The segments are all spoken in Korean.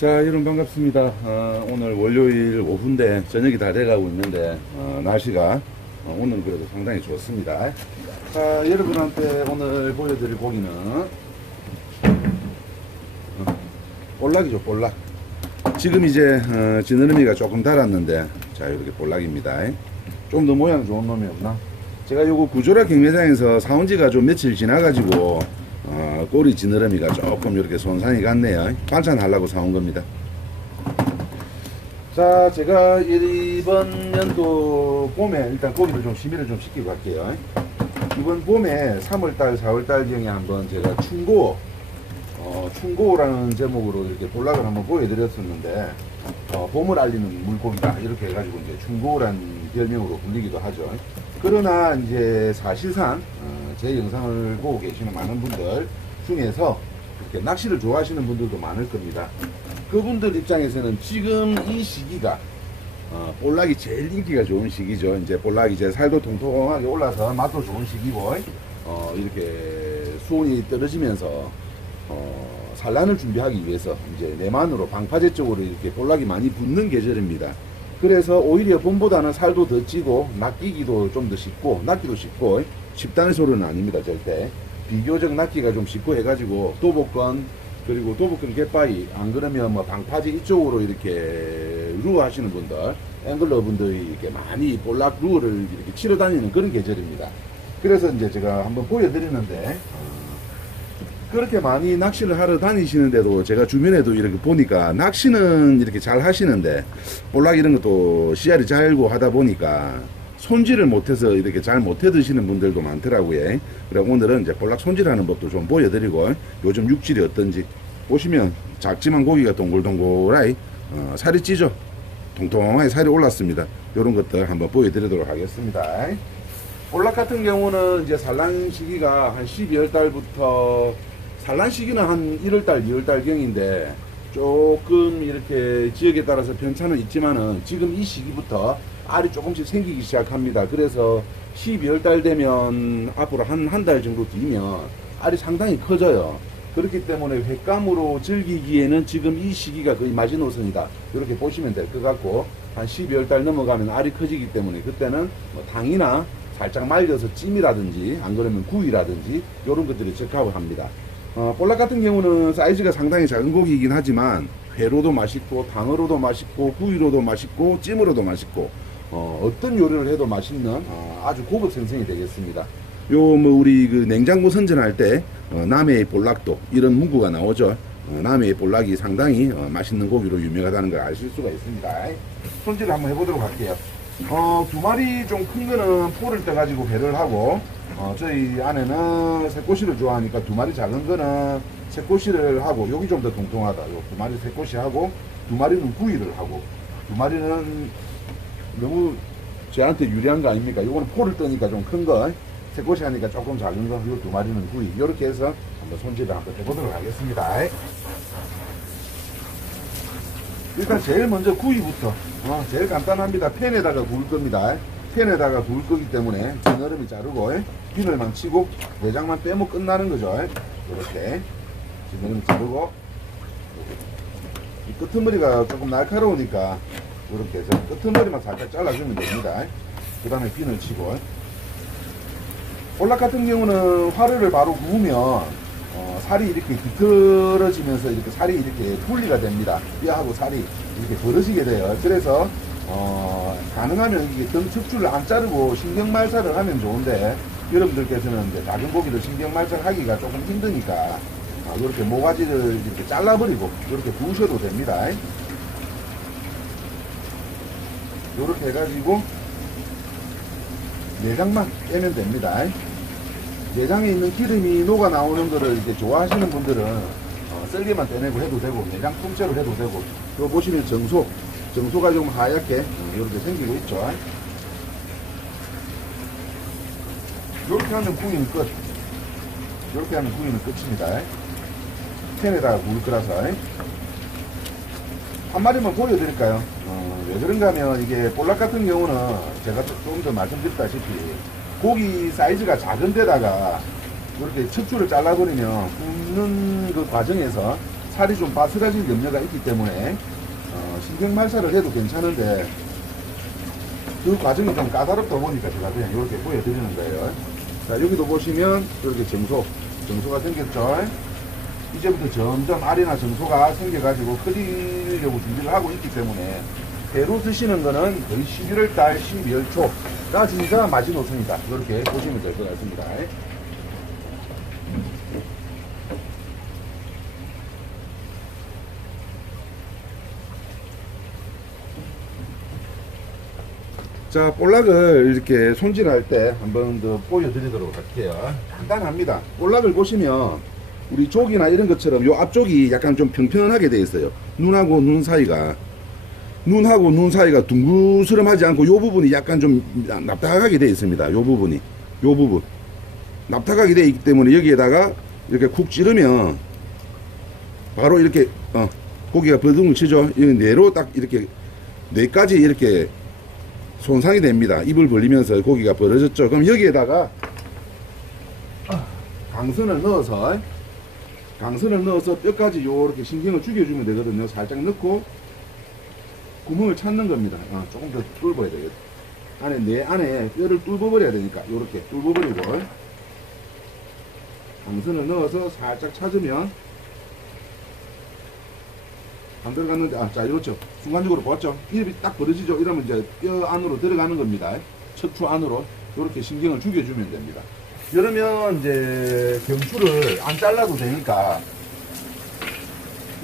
자, 여러분 반갑습니다. 오늘 월요일 오후인데 저녁이 다 돼가고 있는데 날씨가 오늘 그래도 상당히 좋습니다. 자, 여러분한테 오늘 보여드릴 고기는 볼락이죠, 볼락. 지금 이제 지느러미가 조금 달았는데 자, 이렇게 볼락입니다. 좀 더 모양 좋은 놈이 없나? 제가 요거 구조라 경매장에서 사온 지가 좀 며칠 지나가지고 꼬리 지느러미가 조금 이렇게 손상이 갔네요. 반찬하려고 사온 겁니다. 자, 제가 이번 연도 봄에 일단 고기를 좀 심의를 좀 시키고 갈게요. 이번 봄에 3월달, 4월달경에 한번 제가 춘고라는 제목으로 이렇게 볼락을 한번 보여드렸었는데, 봄을 알리는 물고기다 이렇게 해가지고 이제 춘고라는 별명으로 불리기도 하죠. 그러나 이제 사실상 제 영상을 보고 계시는 많은 분들 중에서 이렇게 낚시를 좋아하시는 분들도 많을 겁니다. 그분들 입장에서는 지금 이 시기가 볼락이 제일 인기가 좋은 시기죠. 이제 볼락이 이제 살도 통통하게 올라서 맛도 좋은 시기고 이렇게 수온이 떨어지면서 산란을 준비하기 위해서 이제 내만으로 방파제 쪽으로 이렇게 볼락이 많이 붙는 계절입니다. 그래서 오히려 봄보다는 살도 더 찌고 낚이기도 좀 더 쉽고 낚기도 쉽고 쉽다는 소리는 아닙니다. 절대 비교적 낚기가 좀 쉽고 해가지고 도복권 그리고 도복권 갯바위 안 그러면 뭐 방파제 이쪽으로 이렇게 루어 하시는 분들 앵글러 분들이 이렇게 많이 볼락 루어를 이렇게 치러 다니는 그런 계절입니다. 그래서 이제 제가 한번 보여드리는데 그렇게 많이 낚시를 하러 다니시는데도 제가 주변에도 이렇게 보니까 낚시는 이렇게 잘 하시는데 볼락 이런 것도 씨알이 잘고 하다 보니까 손질을 못해서 이렇게 잘 못해 드시는 분들도 많더라고요. 그래 오늘은 이제 볼락 손질하는 법도 좀 보여드리고 요즘 육질이 어떤지 보시면 작지만 고기가 동글동글하이 살이 찌죠. 통통하게 살이 올랐습니다. 이런 것들 한번 보여드리도록 하겠습니다. 볼락 같은 경우는 이제 산란 시기가 한 12월 달부터 산란 시기는 한 1월달, 2월달 경인데 조금 이렇게 지역에 따라서 편차는 있지만은 지금 이 시기부터 알이 조금씩 생기기 시작합니다. 그래서 12월달 되면 앞으로 한 달 정도 뒤면 알이 상당히 커져요. 그렇기 때문에 횟감으로 즐기기에는 지금 이 시기가 거의 마지노선이다. 이렇게 보시면 될 것 같고 한 12월달 넘어가면 알이 커지기 때문에 그때는 뭐 당이나 살짝 말려서 찜이라든지 안 그러면 구이라든지 이런 것들이 적합을 합니다. 볼락 같은 경우는 사이즈가 상당히 작은 고기이긴 하지만 회로도 맛있고 당으로도 맛있고 구이로도 맛있고 찜으로도 맛있고 어떤 요리를 해도 맛있는 아주 고급 생선이 되겠습니다. 요 뭐 우리 그 냉장고 선전할 때 남해의 볼락도 이런 문구가 나오죠. 남해의 볼락이 상당히 맛있는 고기로 유명하다는 걸 아실 수가 있습니다. 손질을 한번 해보도록 할게요. 두 마리 좀 큰 거는 포를 떠가지고 배를 하고 저희 아내는 새꼬시를 좋아하니까 두 마리 작은 거는 새꼬시를 하고 여기 좀 더 통통하다. 요 두 마리 새꼬시 하고 두 마리는 구이를 하고 두 마리는 너무 저한테 유리한 거 아닙니까? 요거는 포를 떠니까 좀 큰 거 새꼬시 하니까 조금 작은 거 요 두 마리는 구이 이렇게 해서 한번 손질을 한번 해보도록 하겠습니다. 일단 제일 먼저 구이부터 제일 간단합니다. 팬에다가 구울 겁니다. 팬에다가 구울 거기 때문에 지느러미 자르고 비늘만 치고 내장만 빼면 끝나는 거죠. 이렇게 지느러미 자르고 이 끄트머리가 조금 날카로우니까 이렇게 해서 끄트머리만 살짝 잘라주면 됩니다. 그 다음에 비늘 치고 볼락 같은 경우는 화로를 바로 구우면 살이 이렇게 비틀어지면서 이렇게 살이 이렇게 분리가 됩니다. 뼈하고 살이 이렇게 벌어지게 돼요. 그래서 가능하면 이게 등 척추를 안 자르고 신경말살을 하면 좋은데 여러분들께서는 이제 작은 고기를 신경말살 하기가 조금 힘드니까 이렇게 모가지를 이렇게 잘라버리고 이렇게 구우셔도 됩니다. 이렇게 해가지고 내장만 빼면 됩니다. 내장에 있는 기름이 녹아 나오는 거를 이제 좋아하시는 분들은 썰기만 떼내고 해도 되고 내장 통째로 해도 되고 이거 보시면 정소가 좀 하얗게 이렇게 생기고 있죠. 이렇게 하면 구이는 끝. 이렇게 하면 구이는 끝입니다. 팬에다가 구울 거라서 한 마리만 보여드릴까요? 왜 그런가 하면 이게 볼락 같은 경우는 제가 조금 더 말씀드렸다시피 고기 사이즈가 작은 데다가 이렇게 척추를 잘라버리면 굽는 그 과정에서 살이 좀 바스라질 염려가 있기 때문에 신경말살을 해도 괜찮은데 그 과정이 좀 까다롭다 보니까 제가 그냥 이렇게 보여드리는 거예요. 자, 여기도 보시면 이렇게 정소가 생겼죠. 이제부터 점점 알이나 정소가 생겨가지고 끓이려고 준비를 하고 있기 때문에 배로 드시는 거는 거의 11월달, 12월 초가 진짜 맛이 좋습니다. 이렇게 보시면 될 것 같습니다. 자, 볼락을 이렇게 손질할 때 한번 더 보여드리도록 할게요. 간단합니다. 볼락을 보시면 우리 족이나 이런 것처럼 요 앞쪽이 약간 좀 평평하게 되어 있어요. 눈하고 눈 사이가 둥그스름하지 않고 요 부분이 약간 좀 납작하게 되어 있습니다. 요 부분 납작하게 되어 있기 때문에 여기에다가 이렇게 쿡 찌르면 바로 이렇게 고기가 버둥을 치죠. 뇌로 딱 이렇게 뇌까지 이렇게 손상이 됩니다. 입을 벌리면서 고기가 벌어졌죠. 그럼 여기에다가 강선을 넣어서 뼈까지 요렇게 신경을 죽여주면 되거든요. 살짝 넣고 구멍을 찾는 겁니다. 조금 더 뚫어야 되겠다. 내 안에 뼈를 뚫어버려야 되니까 요렇게 뚫어버리고 강선을 넣어서 살짝 찾으면 안 들어갔는데, 자, 이렇죠. 순간적으로 보았죠? 입이 딱 벌어지죠? 이러면 이제 뼈 안으로 들어가는 겁니다. 척추 안으로. 이렇게 신경을 죽여주면 됩니다. 그러면 이제 경추를 안 잘라도 되니까,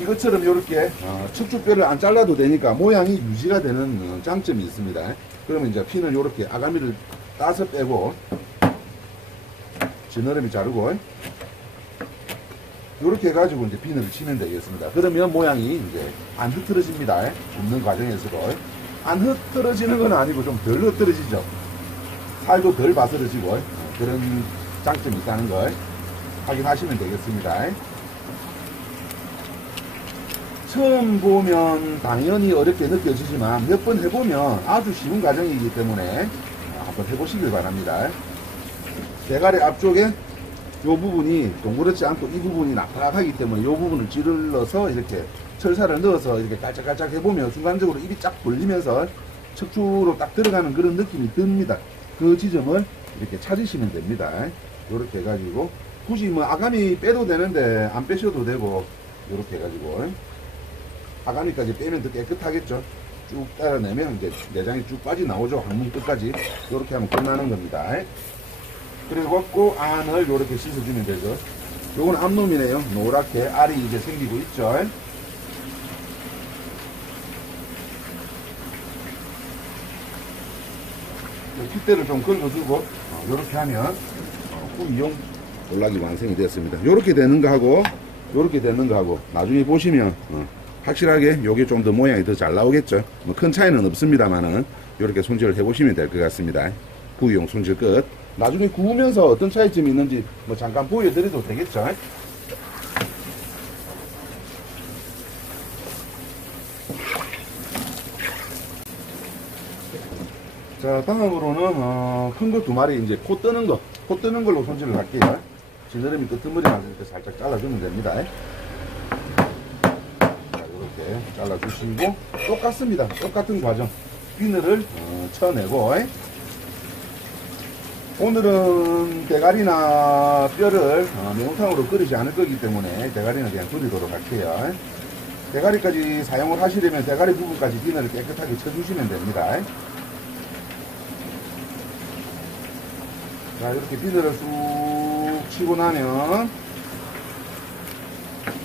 이것처럼 이렇게 척추뼈를 안 잘라도 되니까 모양이 유지가 되는 장점이 있습니다. 그러면 이제 피는 이렇게 아가미를 따서 빼고, 지느러미 자르고, 이렇게 해가지고 이제 비늘을 치면 되겠습니다. 그러면 모양이 이제 안 흐트러집니다. 굽는 과정에서도. 안 흐트러지는 건 아니고 좀 덜 흐트러지죠. 살도 덜 바스러지고 그런 장점이 있다는 걸 확인하시면 되겠습니다. 처음 보면 당연히 어렵게 느껴지지만 몇 번 해보면 아주 쉬운 과정이기 때문에 한번 해보시길 바랍니다. 대가리 앞쪽에 이 부분이 동그랗지 않고 이 부분이 납작하기 때문에 이 부분을 찌르러서 이렇게 철사를 넣어서 이렇게 깔짝깔짝 해보면 순간적으로 입이 쫙 벌리면서 척추로 딱 들어가는 그런 느낌이 듭니다. 그 지점을 이렇게 찾으시면 됩니다. 이렇게 해가지고 굳이 뭐 아가미 빼도 되는데 안 빼셔도 되고 이렇게 해가지고 아가미까지 빼면 더 깨끗하겠죠. 쭉 따라내면 이제 내장이 쭉 빠져나오죠. 항문 끝까지. 이렇게 하면 끝나는 겁니다. 그래갖고 안을 이렇게 씻어주면 되죠. 요건 앞놈이네요. 노랗게 알이 이제 생기고 있죠. 핏대를 좀 긁어주고 이렇게 하면 후이용 볼락이 완성이 됐습니다. 이렇게 되는 거하고 이렇게 되는 거하고 나중에 보시면 확실하게 요게 좀 더 모양이 더 잘 나오겠죠. 뭐 큰 차이는 없습니다만은 이렇게 손질을 해보시면 될 것 같습니다. 구이용 손질 끝. 나중에 구우면서 어떤 차이점이 있는지 뭐 잠깐 보여드려도 되겠죠. 자, 다음으로는 큰 거 두 마리 이제 코 뜨는 걸로 손질을 할게요. 지느러미 끄트머리만 이렇게 살짝 잘라주면 됩니다. 자, 이렇게 잘라주시고 똑같습니다. 똑같은 과정. 비늘을 쳐내고 오늘은 대가리나 뼈를 매운탕으로 끓이지 않을 거기 때문에 대가리는 그냥 끓이도록 할게요. 대가리까지 사용을 하시려면 대가리 부분까지 비늘을 깨끗하게 쳐주시면 됩니다. 자, 이렇게 비늘을 쑥 치고 나면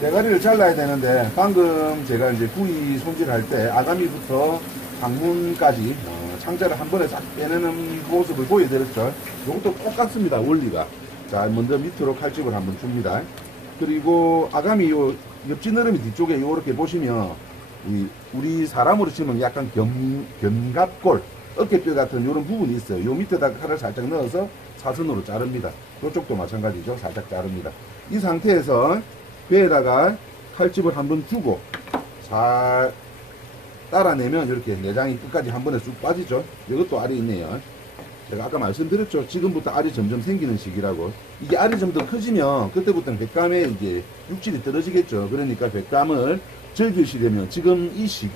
대가리를 잘라야 되는데 방금 제가 이제 구이 손질할 때 아가미부터 항문까지 창자를 한 번에 싹 빼내는 모습을 보여드렸죠. 이것도 똑같습니다. 원리가. 자, 먼저 밑으로 칼집을 한번 줍니다. 그리고 아가미 요 옆지느러미 뒤쪽에 요렇게 보시면 우리 사람으로 치면 약간 견갑골 어깨뼈 같은 이런 부분이 있어요. 요 밑에다가 칼을 살짝 넣어서 사선으로 자릅니다. 이쪽도 마찬가지죠. 살짝 자릅니다. 이 상태에서 배에다가 칼집을 한번 주고 살 따라내면 이렇게 내장이 끝까지 한 번에 쑥 빠지죠. 이것도 알이 있네요. 제가 아까 말씀드렸죠. 지금부터 알이 점점 생기는 시기라고. 이게 알이 좀 더 커지면 그때부터는 뱃감에 이제 육질이 떨어지겠죠. 그러니까 뱃감을 즐기시려면 지금 이 시기,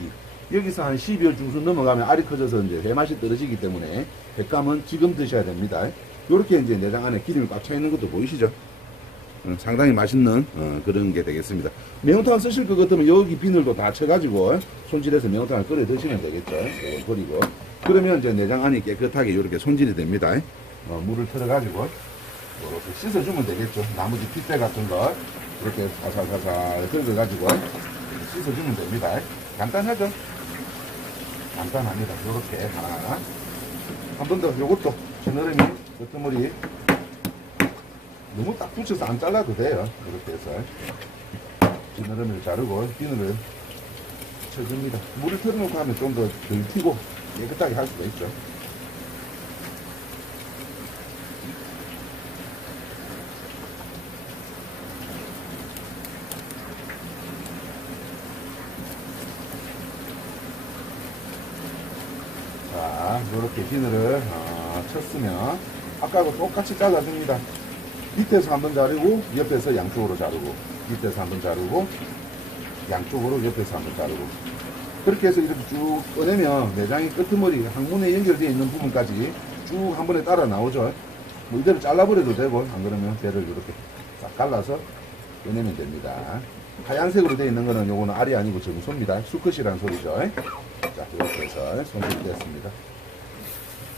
여기서 한 12월 중순 넘어가면 알이 커져서 이제 회맛이 떨어지기 때문에 뱃감은 지금 드셔야 됩니다. 이렇게 이제 내장 안에 기름이 꽉 차 있는 것도 보이시죠? 상당히 맛있는 그런 게 되겠습니다. 매운탕 쓰실 것 같으면 여기 비늘도 다 쳐가지고 손질해서 매운탕을 끓여 드시면 되겠죠. 버리고 그러면 이제 내장 안이 깨끗하게 이렇게 손질이 됩니다. 물을 틀어가지고 이렇게 씻어주면 되겠죠. 나머지 핏대 같은 거 이렇게 살살살살 긁어가지고 씻어주면 됩니다. 간단하죠? 간단합니다. 이렇게 하나. 한 번 더 요것도 지느러미 끄트머리 너무 딱 붙여서 안 잘라도 돼요. 이렇게 해서 지느러미를 자르고 비늘을 쳐줍니다. 물을 틀어놓고 하면 좀 더 덜 튀고 깨끗하게 할 수가 있죠. 자, 이렇게 비늘을 쳤으면 아까하고 똑같이 잘라줍니다. 밑에서 한번 자르고 옆에서 양쪽으로 자르고 밑에서 한번 자르고 양쪽으로 옆에서 한번 자르고 그렇게 해서 이렇게 쭉 꺼내면 내장이 끄트머리 항문에 연결되어 있는 부분까지 쭉 한 번에 따라 나오죠. 뭐 이대로 잘라버려도 되고 안 그러면 배를 이렇게 싹 갈라서 꺼내면 됩니다. 하얀색으로 되어 있는 거는 요거는 알이 아니고 정소입니다. 수컷이라는 소리죠. 자, 이렇게 해서 손질되었습니다.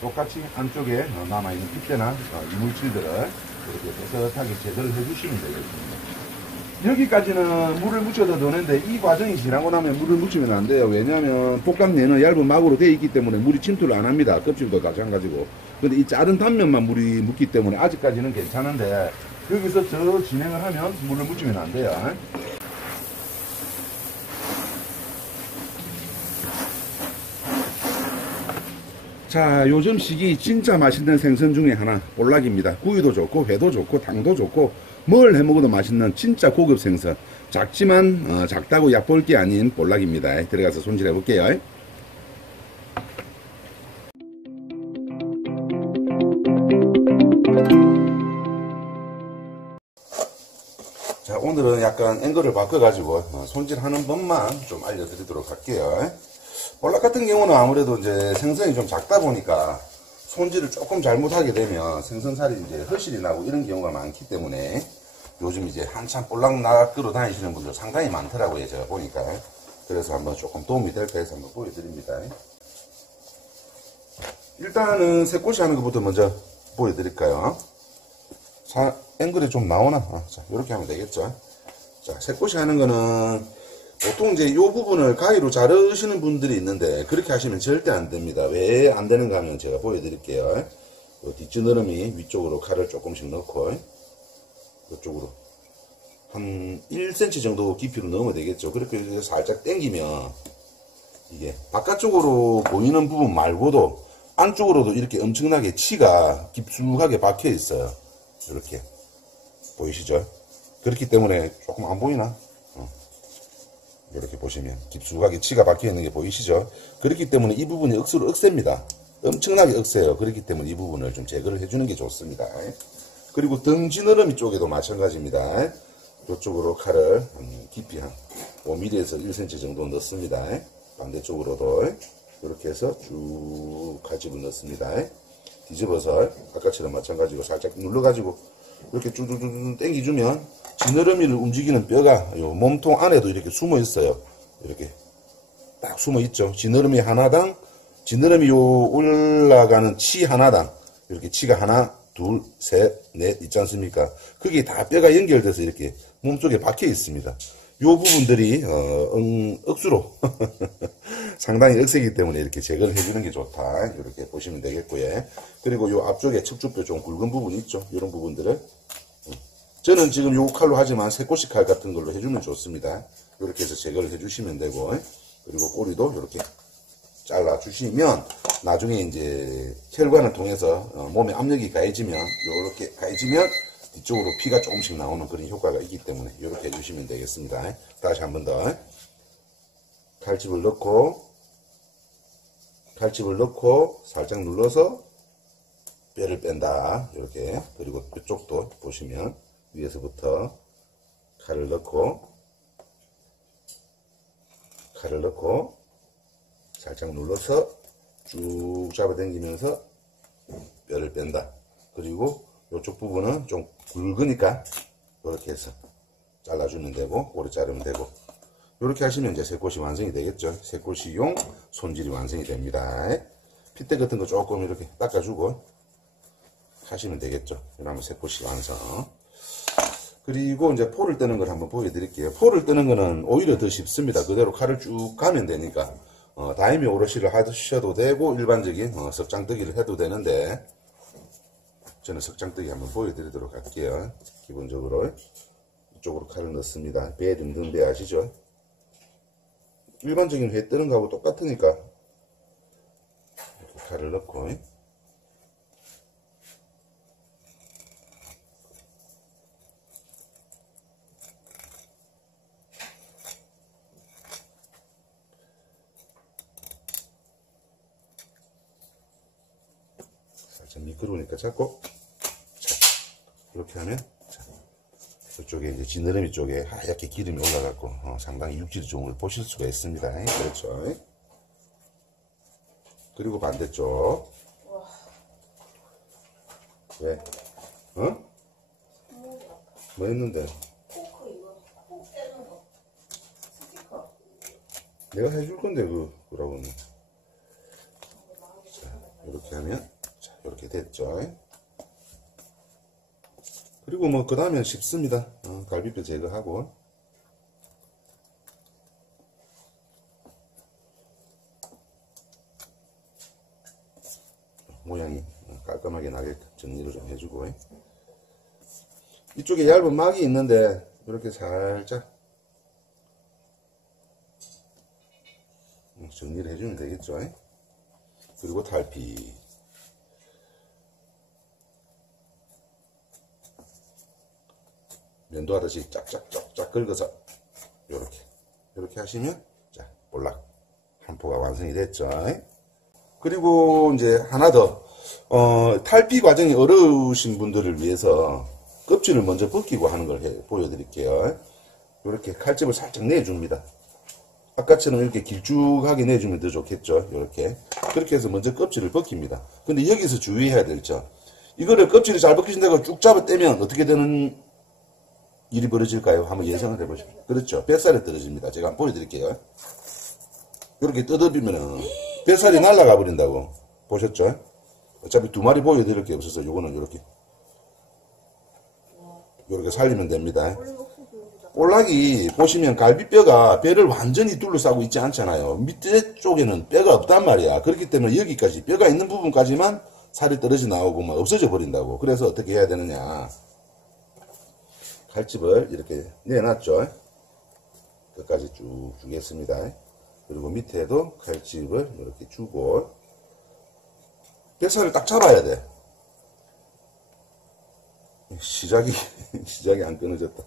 똑같이 안쪽에 남아있는 핏대나 이물질들을 이렇게 깨끗하게 제거를 해주시면 되겠습니다. 여기까지는 물을 묻혀도 되는데 이 과정이 지나고 나면 물을 묻히면 안 돼요. 왜냐하면 볶감내는 얇은 막으로 되어 있기 때문에 물이 침투를 안 합니다. 껍질도 마찬가지고. 근데 이 자른 단면만 물이 묻기 때문에 아직까지는 괜찮은데 여기서 저 진행을 하면 물을 묻히면 안 돼요. 자, 요즘 시기 진짜 맛있는 생선 중에 하나 볼락입니다. 구이도 좋고 회도 좋고 탕도 좋고 뭘 해먹어도 맛있는 진짜 고급 생선. 작지만 작다고 얕볼 게 아닌 볼락입니다. 들어가서 손질해 볼게요. 자, 오늘은 약간 앵글을 바꿔가지고 손질하는 법만 좀 알려드리도록 할게요. 볼락 같은 경우는 아무래도 이제 생선이 좀 작다 보니까 손질을 조금 잘못하게 되면 생선살이 이제 허실이 나고 이런 경우가 많기 때문에 요즘 이제 한참 볼락 낚으러 다니시는 분들 상당히 많더라고요. 제가 보니까. 그래서 한번 조금 도움이 될까 해서 한번 보여드립니다. 일단은 새꼬시 하는 것부터 먼저 보여드릴까요? 자, 앵글이 좀 나오나? 자, 이렇게 하면 되겠죠. 자, 새꼬시 하는 거는 보통 이제 이 부분을 가위로 자르시는 분들이 있는데 그렇게 하시면 절대 안 됩니다. 왜 안 되는가 하면 제가 보여드릴게요. 뒷지느러미 위쪽으로 칼을 조금씩 넣고 이쪽으로 한 1cm 정도 깊이로 넣으면 되겠죠. 그렇게 해서 살짝 당기면 이게 바깥쪽으로 보이는 부분 말고도 안쪽으로도 이렇게 엄청나게 치가 깊숙하게 박혀 있어요. 이렇게 보이시죠? 그렇기 때문에 조금 안 보이나? 이렇게 보시면 깊숙하게 치가 박혀 있는 게 보이시죠? 그렇기 때문에 이 부분이 억수로 억셉니다. 엄청나게 억세요. 그렇기 때문에 이 부분을 좀 제거를 해주는 게 좋습니다. 그리고 등 지느러미 쪽에도 마찬가지입니다. 이쪽으로 칼을 깊이 한 5mm에서 1cm 정도 넣습니다. 반대쪽으로도 이렇게 해서 쭉 칼집을 넣습니다. 뒤집어서 아까처럼 마찬가지로 살짝 눌러가지고 이렇게 쭈쭈쭈 당겨주면 지느러미를 움직이는 뼈가 요 몸통 안에도 이렇게 숨어 있어요. 이렇게 딱 숨어 있죠. 지느러미 하나당, 지느러미 요 올라가는 치 하나당 이렇게 치가 하나, 둘, 셋, 넷 있지 않습니까? 그게 다 뼈가 연결돼서 이렇게 몸속에 박혀 있습니다. 요 부분들이 억수로 상당히 억세기 때문에 이렇게 제거를 해주는 게 좋다. 이렇게 보시면 되겠고요. 그리고 요 앞쪽에 척추뼈 좀 굵은 부분 있죠. 이런 부분들을 저는 지금 요 칼로 하지만 새꼬시 칼 같은 걸로 해주면 좋습니다. 이렇게 해서 제거를 해주시면 되고 그리고 꼬리도 이렇게 잘라 주시면 나중에 이제 혈관을 통해서 몸에 압력이 가해지면 이렇게 가해지면 뒤쪽으로 피가 조금씩 나오는 그런 효과가 있기 때문에 이렇게 해주시면 되겠습니다. 다시 한 번 더 칼집을 넣고 살짝 눌러서 뼈를 뺀다. 이렇게. 그리고 이쪽도 보시면 위에서부터 칼을 넣고 살짝 눌러서 쭉 잡아당기면서 뼈를 뺀다. 그리고 이쪽 부분은 좀 굵으니까 이렇게 해서 잘라주면 되고, 오래 자르면 되고, 이렇게 하시면 이제 새꽃이 완성이 되겠죠. 새꽃이용 손질이 완성이 됩니다. 핏대 같은 거 조금 이렇게 닦아주고 하시면 되겠죠. 그러면 새꽃이 완성. 그리고 이제 포를 뜨는 걸 한번 보여드릴게요. 포를 뜨는 거는 오히려 더 쉽습니다. 그대로 칼을 쭉 가면 되니까. 다이미 오롯이를 하셔도 되고, 일반적인 석장뜨기를 해도 되는데, 저는 석장뜨기 한번 보여드리도록 할게요. 기본적으로 이쪽으로 칼을 넣습니다. 배 듬든 배 아시죠? 일반적인 회 뜨는 거하고 똑같으니까 이렇게 칼을 넣고, 살짝 미끄러우니까 잡고, 자, 이렇게 하면, 자, 이쪽에 이제 지느러미 쪽에 하얗게 기름이 올라갔고, 상당히 육질이 좋은 걸 보실 수가 있습니다. 그렇죠. 그리고 반대쪽. 왜? 어? 뭐 했는데? 포크 이거 콕 떼는 거 스티커. 내가 해줄 건데 그러고는. 자, 이렇게 하면, 자, 이렇게 됐죠. 그리고 뭐 그 다음엔 쉽습니다. 갈비뼈 제거하고, 모양이 깔끔하게 나게 정리를 좀 해주고, 이쪽에 얇은 막이 있는데 이렇게 살짝 정리를 해주면 되겠죠. 그리고 탈피. 면도하듯이 짝짝짝짝 긁어서 이렇게 하시면, 자, 볼락 한 포가 완성이 됐죠. 그리고 이제 하나 더, 탈피 과정이 어려우신 분들을 위해서 껍질을 먼저 벗기고 하는 걸 보여드릴게요. 이렇게 칼집을 살짝 내줍니다. 아까처럼 이렇게 길쭉하게 내주면 더 좋겠죠. 이렇게. 그렇게 해서 먼저 껍질을 벗깁니다. 근데 여기서 주의해야 될 점, 이거를 껍질을 잘 벗기신다고 쭉 잡아 떼면 어떻게 되는 일이 벌어질까요? 한번 예상을 해보시죠. 그렇죠. 뱃살이 떨어집니다. 제가 한번 보여드릴게요. 이렇게 뜯어비면은 뱃살이 날아가 버린다고. 보셨죠? 어차피 두 마리 보여드릴 게 없어서 요거는 이렇게 살리면 됩니다. 볼락이 보시면 갈비뼈가 배를 완전히 둘러싸고 있지 않잖아요. 밑에 쪽에는 뼈가 없단 말이야. 그렇기 때문에 여기까지 뼈가 있는 부분까지만 살이 떨어져 나오고 막 없어져 버린다고. 그래서 어떻게 해야 되느냐, 칼집을 이렇게 내놨죠. 끝까지 쭉 주겠습니다. 그리고 밑에도 칼집을 이렇게 주고, 뱃살을 딱 잡아야 돼. 시작이 안 끊어졌다.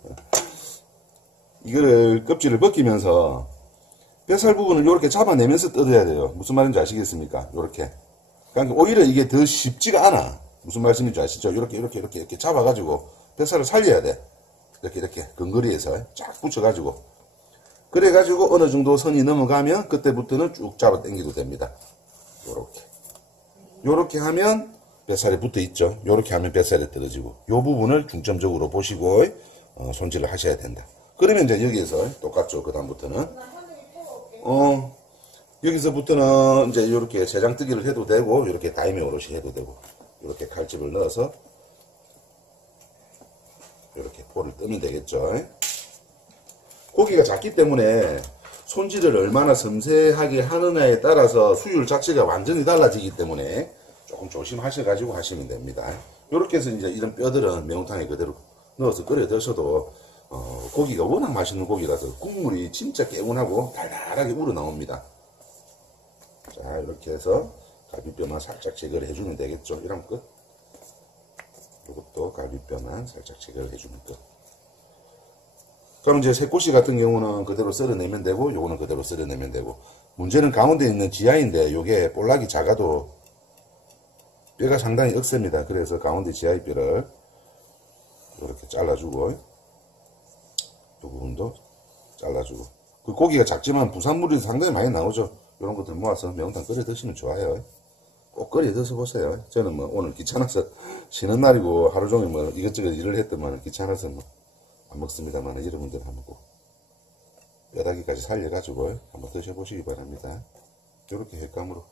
이거를 껍질을 벗기면서 뱃살 부분을 이렇게 잡아내면서 뜯어야 돼요. 무슨 말인지 아시겠습니까? 이렇게. 그러니까 오히려 이게 더 쉽지가 않아. 무슨 말씀인지 아시죠? 이렇게 잡아가지고 뱃살을 살려야 돼. 이렇게 근거리에서 쫙 붙여가지고. 그래가지고 어느 정도 선이 넘어가면 그때부터는 쭉 잡아 당겨도 됩니다. 요렇게 하면 뱃살이 붙어 있죠. 요렇게 하면 뱃살이 떨어지고, 요 부분을 중점적으로 보시고 손질을 하셔야 된다. 그러면 이제 여기에서 똑같죠. 그 다음부터는 여기서부터는 이제 요렇게 세장뜨기를 해도 되고, 요렇게 다이미 오롯이 해도 되고, 요렇게 칼집을 넣어서 요렇게 포를 뜨면 되겠죠. 고기가 작기 때문에 손질을 얼마나 섬세하게 하느냐에 따라서 수율 자체가 완전히 달라지기 때문에 조금 조심하셔가지고 하시면 됩니다. 이렇게 해서 이제 이런 뼈들은 매운탕에 그대로 넣어서 끓여 드셔도 고기가 워낙 맛있는 고기라서 국물이 진짜 개운하고 달달하게 우러나옵니다. 자, 이렇게 해서 갈비뼈만 살짝 제거를 해주면 되겠죠. 이러면 끝. 이것도 갈비뼈만 살짝 제거를 해주면 끝. 그럼 이제 새꼬시 같은 경우는 그대로 썰어내면 되고, 요거는 그대로 썰어내면 되고, 문제는 가운데 있는 지하인데, 요게 볼락이 작아도 뼈가 상당히 억셉니다. 그래서 가운데 지하뼈를 이렇게 잘라주고, 이 부분도 잘라주고. 그 고기가 작지만 부산물이 상당히 많이 나오죠. 이런 것들 모아서 매운탕 끓여 드시면 좋아요. 꼭 끓여 드셔보세요. 저는 뭐 오늘 귀찮아서 쉬는 날이고 하루 종일 뭐 이것저것 일을 했더만 귀찮아서 뭐 안 먹습니다만 이런 분들 한번 꼭 뼈다귀까지 살려가지고 한번 드셔보시기 바랍니다. 이렇게 횟감으로.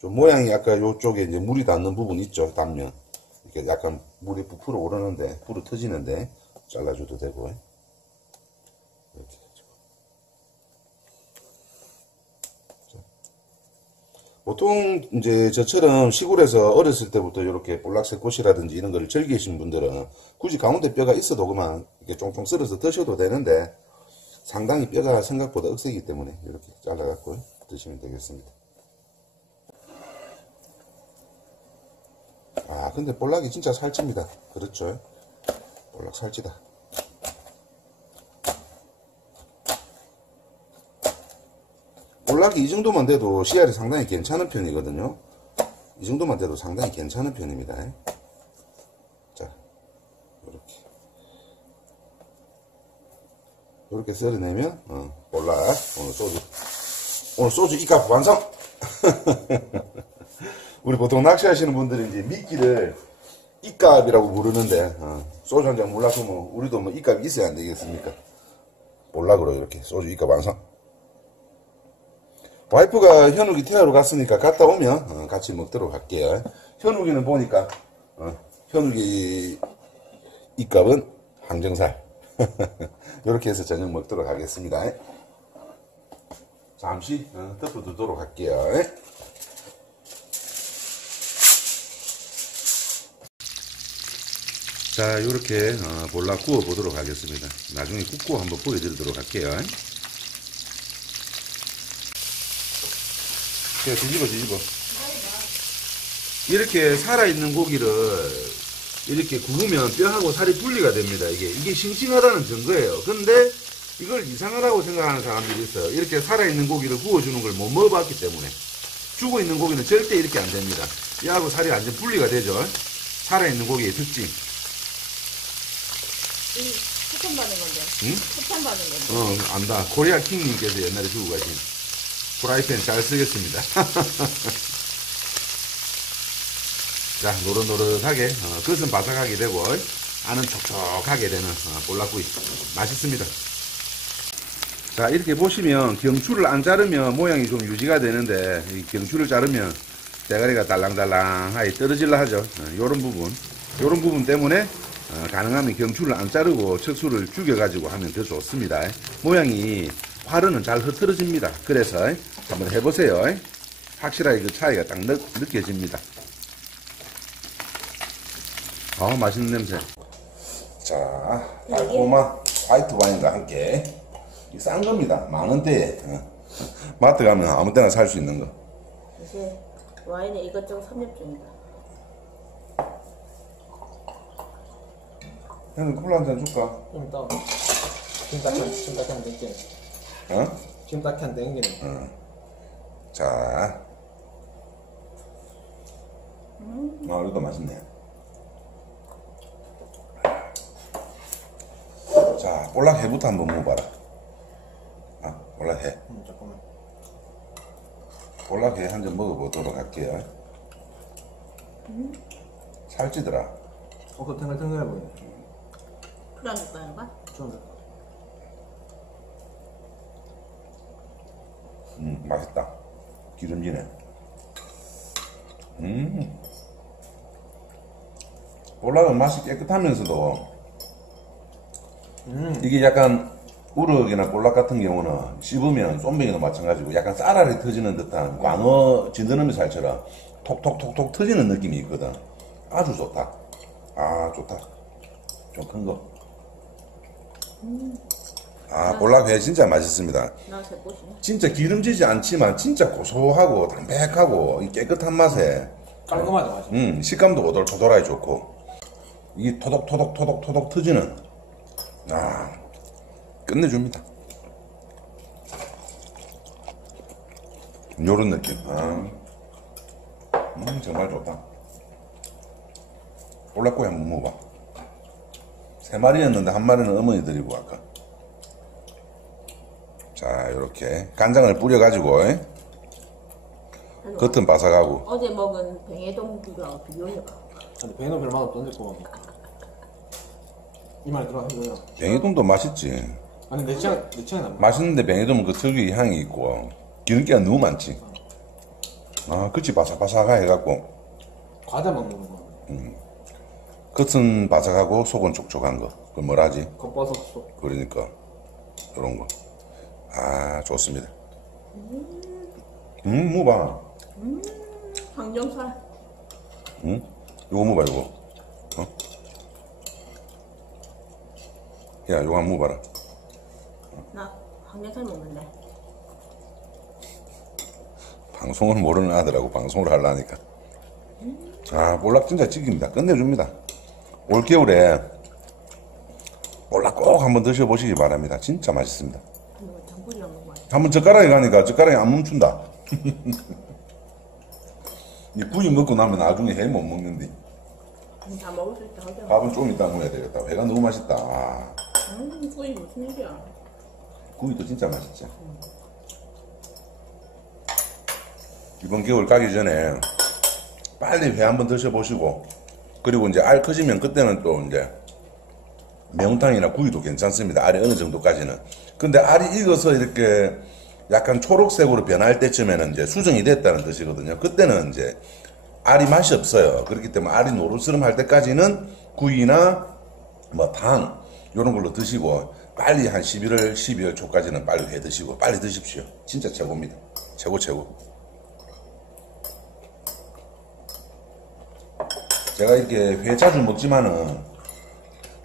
좀 모양이 약간 요쪽에 이제 물이 닿는 부분 있죠. 단면. 이렇게 약간 물이 부풀어 오르는데, 불어 터지는데 잘라줘도 되고. 이렇게. 보통 이제 저처럼 시골에서 어렸을 때부터 이렇게 볼락색 꽃이라든지 이런 거를 즐기신 분들은 굳이 가운데 뼈가 있어도 그만 이렇게 쫑쫑 썰어서 드셔도 되는데 상당히 뼈가 생각보다 억세기 때문에 이렇게 잘라갖고 드시면 되겠습니다. 아 근데 볼락이 진짜 살찝니다. 그렇죠? 볼락 살찌다. 볼락이 이 정도만 돼도 씨알이 상당히 괜찮은 편이거든요. 이 정도만 돼도 상당히 괜찮은 편입니다. 자, 이렇게 썰어내면 볼락 오늘 소주 이값 완성. 우리 보통 낚시하시는 분들이 이제 미끼를 이값이라고 부르는데 소주 한 잔 몰라서 뭐 우리도 뭐 이값이 있어야 안 되겠습니까? 볼락으로 이렇게 소주 이값 완성. 와이프가 현욱이 태우러 갔으니까 갔다 오면 같이 먹도록 할게요. 현욱이는 보니까 현욱이 입값은 항정살. 이렇게 해서 저녁 먹도록 하겠습니다. 잠시 덮어두도록 할게요. 자, 이렇게 볼락 구워 보도록 하겠습니다. 나중에 굽고 한번 보여드리도록 할게요. 그냥 뒤집어. 이렇게 살아있는 고기를 이렇게 구우면 뼈하고 살이 분리가 됩니다. 이게 싱싱하다는 증거예요. 근데 이걸 이상하다고 생각하는 사람들이 있어요. 이렇게 살아있는 고기를 구워주는 걸 못 먹어봤기 때문에. 죽어있는 고기는 절대 이렇게 안 됩니다. 뼈하고 살이 완전 분리가 되죠. 살아있는 고기의 특징. 폭탄 받은 건데. 응? 폭탄 받은 건데. 안다. 코리아 킹님께서 옛날에 주고 가신 프라이팬 잘 쓰겠습니다. 자, 노릇노릇하게, 겉은 바삭하게 되고, 안은 촉촉하게 되는 볼락구이. 맛있습니다. 자, 이렇게 보시면 경추를 안 자르면 모양이 좀 유지가 되는데, 이 경추를 자르면 대가리가 달랑달랑하게 떨어질라 하죠. 요런 부분 때문에 가능하면 경추를 안 자르고 척수를 죽여가지고 하면 더 좋습니다. 모양이 화르는 잘 흐트러집니다. 그래서 한번 해보세요. 확실하게 그 차이가 딱 느껴집니다. 맛있는 냄새. 자, 달콤한 화이트 와인과 함께 싼 겁니다. 만원대에 마트 가면 아무 때나 살 수 있는 거. 이제 와인에 이것저것 섭렵 중이다. 형님 콜라 한 잔 줄까? 좀 더. 지금 딱히 안 땡기네. 지금 딱히 안 땡기네. 자. 이것도 맛있네. 자, 볼락회부터 한번 먹어봐라. 볼락회. 잠깐만. 볼락회 한 잔 먹어보도록 할게요. 살찌더라. 그 탱글탱글해 보이네. 풀안 줄까 하는 거야? 좀. 맛있다. 기름지네. 볼락은 맛이 깨끗하면서도 이게 약간 우럭이나 볼락 같은 경우는 씹으면 쏨뱅이도 마찬가지고 약간 쌀알이 터지는 듯한 광어 진드러미 살처럼 톡톡톡톡 터지는 느낌이 있거든. 아주 좋다. 좋다. 좀 큰 거. 볼락회 진짜 맛있습니다. 나 새꽃이네. 진짜 기름지지 않지만 진짜 고소하고 담백하고 이 깨끗한 맛에 깔끔하다, 맛이. 식감도 오돌토돌하게 좋고 이게 토독토독 터지는 끝내줍니다. 요런 느낌. 정말 좋다. 볼락고기 한번 먹어봐. 3마리였는데 1마리는 어머니들이고 아까. 자, 요렇게 간장을 뿌려가지고 겉은 바삭하고. 어제 먹은 뱅에동국하고 비교해봐. 근데 배는 별로 맛없던데 그거. 이 말이 들어가 이거요. 뱅이동도 맛있지. 아니 내 취향은 안 맞아. 맛있는데 뱅이동은 그 특유의 향이 있고 기름기가 너무 많지. 아, 그치. 바삭바삭하 해갖고 과자 먹는 거. 겉은 바삭하고 속은 촉촉한 거. 그걸 뭐라지? 겉바속 속. 그러니까 이런 거. 아, 좋습니다. 뭐봐. 항정살. 이거 뭐봐 이거. 야, 이거 한번 먹어봐라. 나 항정살 먹는데. 방송을 모르는 아들하고 방송을 하려니까. 아, 볼락 진짜 찌깁니다. 끝내줍니다. 올겨울에 볼락 꼭 한번 드셔보시기 바랍니다. 진짜 맛있습니다. 이거 전분이랑 먹어야 돼. 한번 젓가락에 가니까 젓가락이 안 멈춘다. 이 구이 먹고 나면 나중에 해 못 먹는데. 다 먹을 수 있다 하죠. 밥은 좀 이따 먹어야 되겠다. 회가 너무 맛있다. 아, 구이 무슨 일이야. 구이도 진짜 맛있지. 이번 겨울 가기 전에 빨리 회 한번 드셔보시고, 그리고 이제 알 커지면 그때는 또 이제 매운탕이나 구이도 괜찮습니다. 알이 어느 정도까지는. 근데 알이 익어서 이렇게 약간 초록색으로 변할 때쯤에는 이제 수정이 됐다는 뜻이거든요. 그때는 이제 알이 맛이 없어요. 그렇기 때문에 알이 노릇스름할 때까지는 구이나 뭐 탕 이런 걸로 드시고, 빨리 한 11월, 12월 초까지는 빨리 회 드시고 빨리 드십시오. 진짜 최고입니다. 최고. 제가 이렇게 회 자주 먹지만은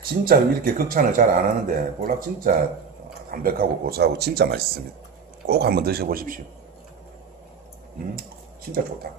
진짜 이렇게 극찬을 잘 안 하는데 볼락 진짜 담백하고 고소하고 진짜 맛있습니다. 꼭 한번 드셔보십시오. 진짜 좋다.